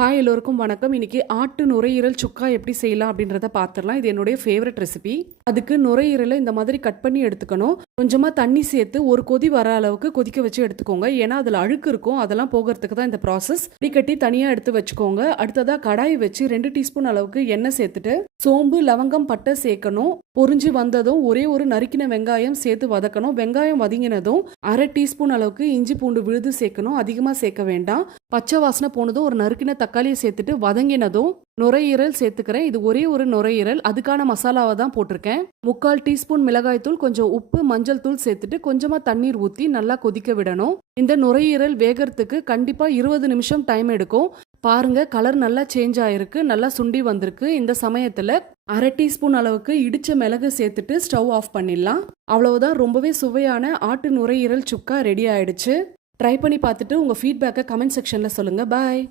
Hi எல்லோருக்கும் வணக்கம். இன்னைக்கு ஆட்டு நுரையீரல் சுக்கா எப்படி செய்யலாம் அப்படின்றத பார்த்துடலாம். இது என்னுடைய ஃபேவரட் ரெசிபி. அதுக்கு நுரையீரலை இந்த மாதிரி கட் பண்ணி எடுத்துக்கணும். கொஞ்சமா தண்ணி சேர்த்து ஒரு கொதி வர அளவுக்கு கொதிக்க வச்சு எடுத்துக்கோங்க. ஏன்னா அதில் அழுக்கு இருக்கும், அதெல்லாம் போகிறதுக்கு தான் இந்த ப்ராசஸ். கட்டி தனியாக எடுத்து வச்சுக்கோங்க. அடுத்ததாக கடாய் வச்சு 2 டீஸ்பூன் அளவுக்கு எண்ணெய் சேர்த்துட்டு சோம்பு, லவங்கம், பட்டை சேர்க்கணும். பொரிஞ்சு வந்ததும் ஒரே ஒரு நறுக்கின வெங்காயம் சேர்த்து வதக்கணும். வெங்காயம் வதங்கினதும் 1/2 டீஸ்பூன் அளவுக்கு இஞ்சி பூண்டு விழுது சேர்க்கணும். அதிகமாக சேர்க்க வேண்டாம். பச்சை வாசனை போனதும் ஒரு நறுக்கின தக்காளியை சேர்த்துட்டு வதங்கினதும் நுரையீரல் சேர்த்துக்கிறேன். இது ஒரே ஒரு நுரையீரல், அதுக்கான மசாலாவை தான் போட்டிருக்கேன். 3/4 டீஸ்பூன் மிளகாய் தூள், கொஞ்சம் உப்பு, மஞ்சள் தூள் சேர்த்துட்டு கொஞ்சமா தண்ணீர் ஊற்றி நல்லா கொதிக்க விடணும். இந்த நுரையீரல் வேகிறதுக்கு கண்டிப்பா 20 நிமிஷம் டைம் எடுக்கும். பாருங்க, கலர் நல்லா சேஞ்ச் ஆயிருக்கு, நல்லா சுண்டி வந்திருக்கு. இந்த சமயத்துல 1/2 டீஸ்பூன் அளவுக்கு இடிச்ச மிளகு சேர்த்துட்டு ஸ்டவ் ஆஃப் பண்ணிடலாம். அவ்வளவுதான், ரொம்பவே சுவையான ஆட்டு நுரையீரல் சுக்கா ரெடி ஆயிடுச்சு. ட்ரை பண்ணி பார்த்துட்டு உங்க ஃபீட்பேக்கை கமெண்ட் செக்ஷன்ல சொல்லுங்க. பாய்.